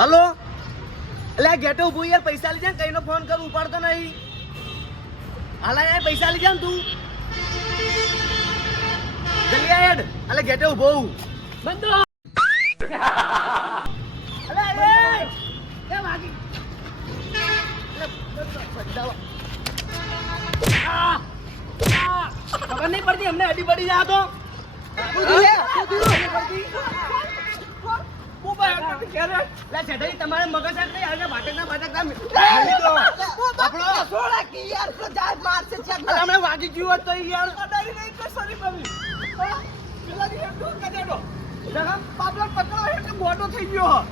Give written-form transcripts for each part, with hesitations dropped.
Hello એટલે ગેટો ઉભો યાર પૈસા લઈ જા કઈનો ફોન કરું ઉપાડતો નહીં હાલા યાર પૈસા લઈ જા તું જલ્દી આ હેડ એટલે ગેટો ઉભો બંધો અલે અરે એ વાગી ખબર નહીં પડતી અમને અડી પડી જા તો તમારે મગજ વાગી ગયું હોત તો યાર મોટો થઈ ગયો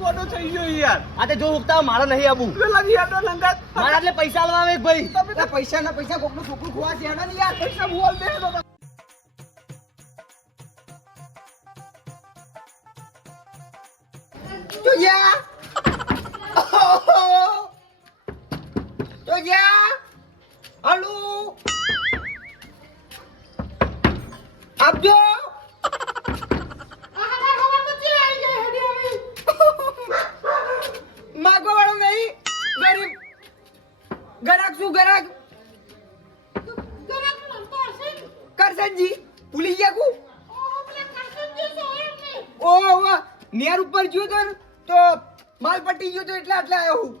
મોટો થઈ ગયો યાર આ જો ઉગતા મારા નહીં આબુ મારા એટલે પૈસા લવા આવે ભાઈ પૈસા ના પૈસા કોકનું છોકરું ખોવા છે ને યાર પૈસા બોલ દે હાલો આપજો માગો વાળો નહીં ગરીબ ગરાક શું ગરાક કરશનજી ભૂલી ગયા કુ ઓહ નેર ઉપર ગયો તો માલ પટી ગયો તો એટલે આટલે આવ્યો હું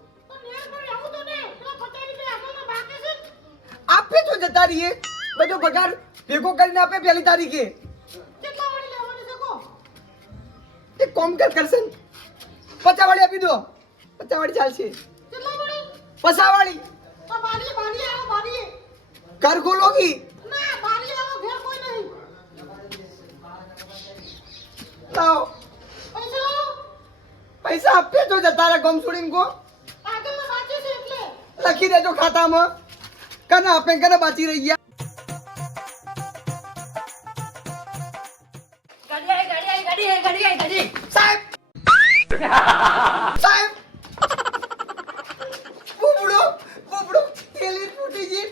આપે તો જતા રહીએ બધો પગાર ભેગો કરીને આપે પહેલી તારીખે એક કોમ કરશન 50 વાળી આપી દો 50 વાળી ચાલશે 50 વાળી ઘર ખોલોગી લાવો પૈસા આપે તો જતા રહે ગમ છોડીને કો લખી દેજો ખાતામાં કને આપે કને બાચી રહી ગયા સાહેબ સાહેબ બુબડો થેલી ફૂટી ગઈ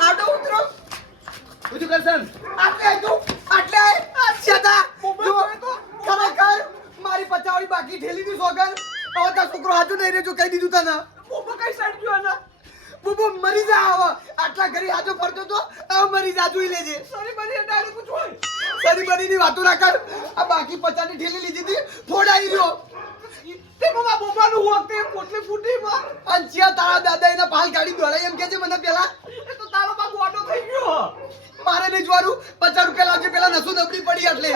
આડો ઉતરો બધું કરશન આટલે આછા જો ખરેખર મારી 50 વાળી બાકી ઠેલી ની સોગર હવે તાર છોકરો હાજુ નહીં રેજો કહી દીધું તને બુબો કઈ સાઈડ ગયો ને બુબો મરી જા હવે આટલા ઘરે હાજો ફરતો તો હવે મરી જા જોઈ લેજે સોરી બની ડાયરે કુછ હોય સોરી બની ની વાતો ના કર આ બાકી 50 ની ઠેલી લીધી હતી ફોડાઈ રહ્યો તે બાબા બોબાનું હોતે પોટલી ફૂટી માં અંચિયા તારા દાદા એના પાલ ગાડી દોડાઈ એમ કે છે મને પેલા એ તો તારો બાપ ઓટો થઈ ગયો મારે નહીં જોવાનું 50 રૂપિયા લાગે પેલા નસો દબડી પડી એટલે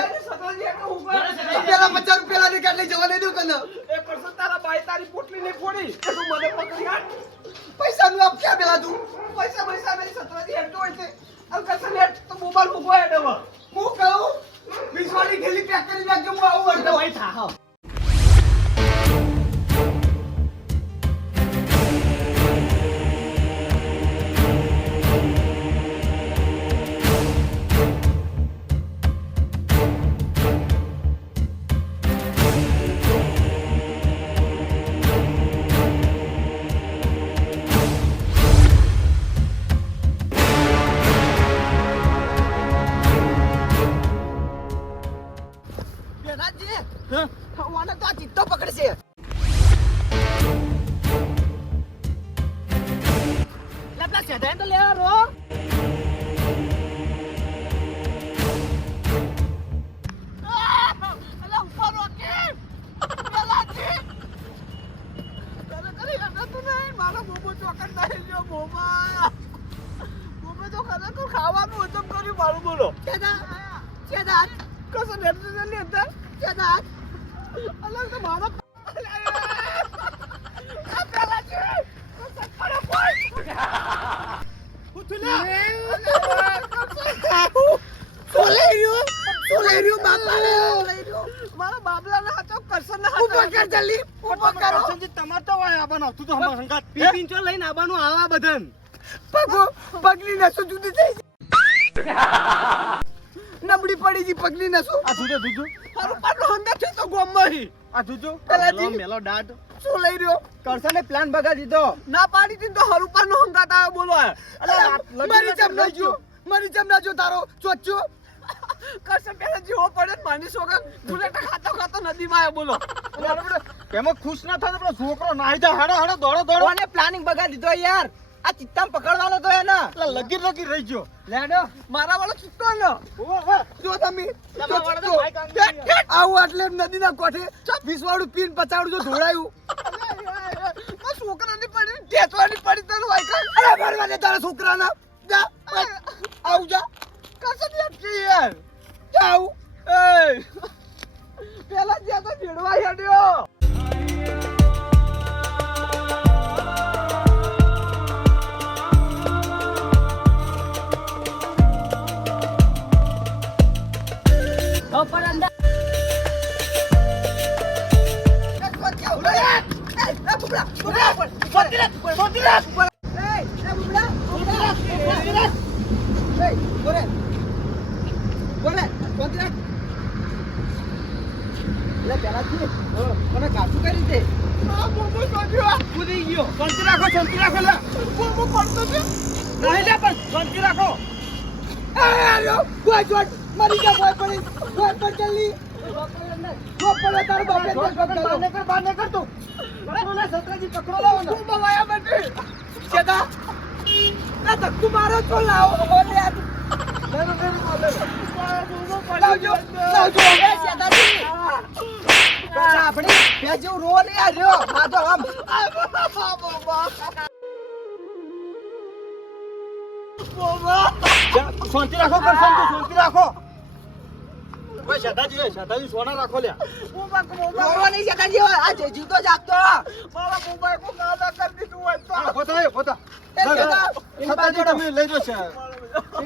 પેલા 50 રૂપિયા લાગે કાઢ લઈ જવા નહીં દઉં કને એ કરસો તારા બાઈ તારી પોટલી નહીં ફોડી તું મને પકડી આટ પૈસા નું આપ ક્યાં પેલા તું પૈસા નહીં સતરાજી હેડતો હોય છે અલ કસે નેટ તો મોબાઈલ મૂકો હેડ હવે હું કહું 20 વાળી ઠેલી પેક કરી નાખજો હું આવું વળતો ભાઈ થા હા પગલી નસો જુદી થઈ નબળી પડી જી પગલી નસો આ દૂધો હારું પાડો હંગા છે તો ગોમમાં આ દૂધો પેલા મેલો દાડ શું લઈ રહ્યો કરસને પ્લાન બગાડી દીધો ના પાડી દીધો તો હરુપા નો હંગાતા બોલો અલે મરી જમ ના જો તારો ચોચ્ચો કસે પેલા જીવો પડે માની સોગન બુલેટ ખાતો નદીમાં આયો બોલો એમાં ખુશ ના થાય પેલો છોકરો નાહી જાય હાડો દોડો કોને પ્લાનિંગ બગાડી દીધો યાર આ ચિત્તામ પકડવાનો તો એને એટલે લગી રહી ગયો લેડો મારા વાળો ચિત્તો ન જો તમે તમારા વાળો તો ભાઈ કાંગી આવું એટલે નદીના કોઠે 20 વાળું પીન 50 જો ધોળાયું છોકરાની પડી ટેટવાની પડી તને વાયકા અરે ભરવા દે તારા છોકરાના જા આવ જા કસે દેખી યાર જાવ એ પેલા જે તો ભેડવા હેડ્યો ઉપર અંદર મરી જા બોય પડી બોય પર જલ્દી જો પડે તાર બાપે બાર ને કર તું પકડો ને સત્રાજી પકડો લાવો ને તું બવાયા બેટી કેદા ના ધક્કુ મારો તો લાવો ઓલે આ લાવજો એ સેદાજી આપણે ભેજો રોલ યાર જો આ તો આમ શાંતિ રાખો કરશન તું શાંતિ રાખો ઓય શાદાજી સોના રાખો લ્યા રોવો નહીં સેદાજી આ જીવ તો જાગતો મારા મોબાઈલ કો ગાલા કર દીધું હોય તો શાદાજી તમે લઈ જો છે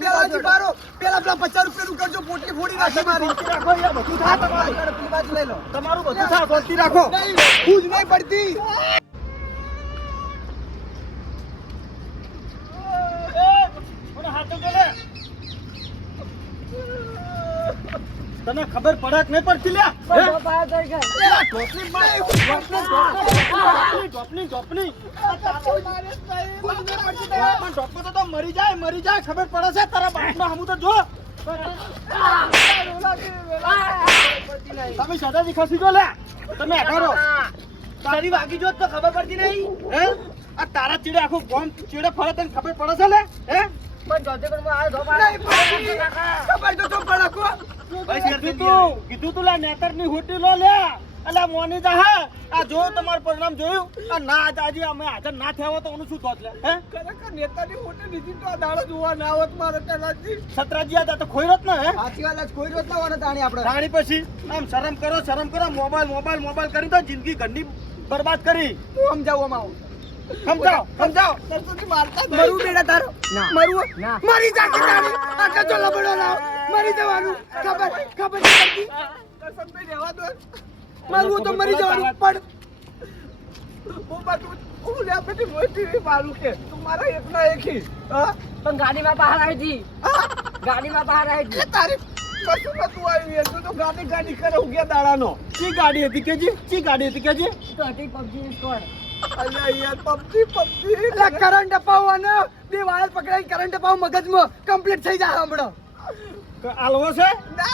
પેલાજી બારો પેલા 50 રૂપિયાનું કરજો પોટલી ફોડી નાખી મારી રાખો યાર બધું થાય તમારું પેલી બાજુ લઈ લો તમારું બધું થાય શાંતિ રાખો ખુજ નહીં પડતી તને ખબર પડે કે નહીં પડતી લ્યા તો મરી જાય ખબર પડે છે તારા બાપનો હમું તો જો તમે સદાજી ખસી જો લે તમે અઢારો તારી વાગી જો તો ખબર પડતી નહીં હે આ તારા ચીડે આખું ગોમ ચીડે ફરે તને ખબર પડે છે લે હે પણ જોતે પણ આ ધો ખબર તો પડાકો કીધું તું લે નેતર ની હોટી લો લે અલા મોની જા હે આ જો તમારું પરિણામ જોયું આ ના આજે અમે હાજર ના થયા તો ઓનું શું થોત લે હે ખરેખર નેતાની ફોટો લીધી તો આ દાડો જોવા ના આવત મારે પેલાથી સતરાજી આ તો ખોઈરત ને હે સાચી વાત જ કોઈ રોજ ના વાળા તાણી આપણે રાણી પછી આમ શરમ કરો મોબાઈલ કરી તો જિંદગી ઘરની બરબાદ કરી તું સમજાવવામાં આવું સમજાવ તરસુથી મારતા મરું બેટા તારો મરું મરી જા કે તારી આ કચો લબડો લાવ મરી જવાનું ખબર નહીં પડતી કસમ પે રહેવા દો મરું તો મરી જવાનું પણ તું હું લે બેટી મોટી મારું કે તું મારા એકના એક હી પણ ગાડીમાં બહાર આવી હતી ગાડીમાં બહાર આવી હતી તારી કશું નતું આવી તું તો ગાડી કરે ઉગ્યા દાડાનો ચી ગાડી હતી કેજી તો હતી પબજી સ્કોડ અલ્યા યાર પબજી એટલે કરંટ અપાવવાનો બે વાયર પકડાઈ કરંટ અપાવ મગજમાં કમ્પ્લીટ થઈ જાય હમણો આલવો છે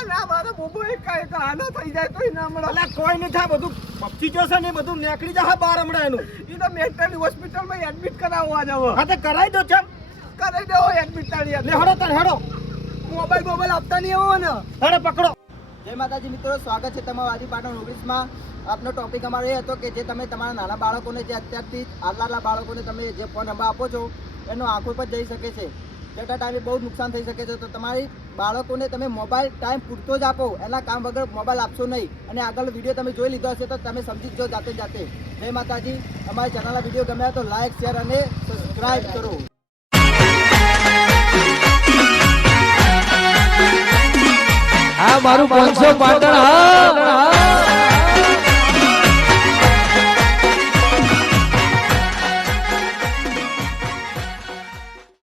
ના મારો બોબો એક આનો થઈ જાય તોય ના મળે અલા કોઈ નહીં થાય બધું પક્ષી જો છે ને બધું નીકળી જાય બહાર હમણાં એનું ઈ તો મેન્ટલ હોસ્પિટલમાં એડમિટ કરાવવા જાવ હા તો કરાઈ દો ચમ કરી દેવો એડમિટ તાળી લે હેડો મોબાઈલ આપતા નહીં આવો ને હેડો પકડો જય માતાજી મિત્રો, સ્વાગત છે તમારું આદિ પાટણ 19માં. આપનો ટોપિક અમારો એ હતો કે જે તમે તમારા નાના બાળકોને જે અત્યારથી આટલા બાળકોને તમે જે ફોન નંબર આપો છો એનો આંખો પર જઈ શકે છે, છેલ્લા ટાઈમે બહુ નુકસાન થઈ શકે છે. તો તમારી બાળકોને તમે મોબાઈલ ટાઈમ પૂરતો જ આપો, એના કામ વગર મોબાઈલ આપશો નહીં. અને આગળ વિડીયો તમે જોઈ લીધો હશે તો તમે સમજી જ જાઓ જાતે. જય માતાજી. અમારી ચેનલના વિડીયો ગમ્યા તો લાઈક, શેર અને સબસ્ક્રાઈબ કરો. આ મારું 500 પાટણ હા.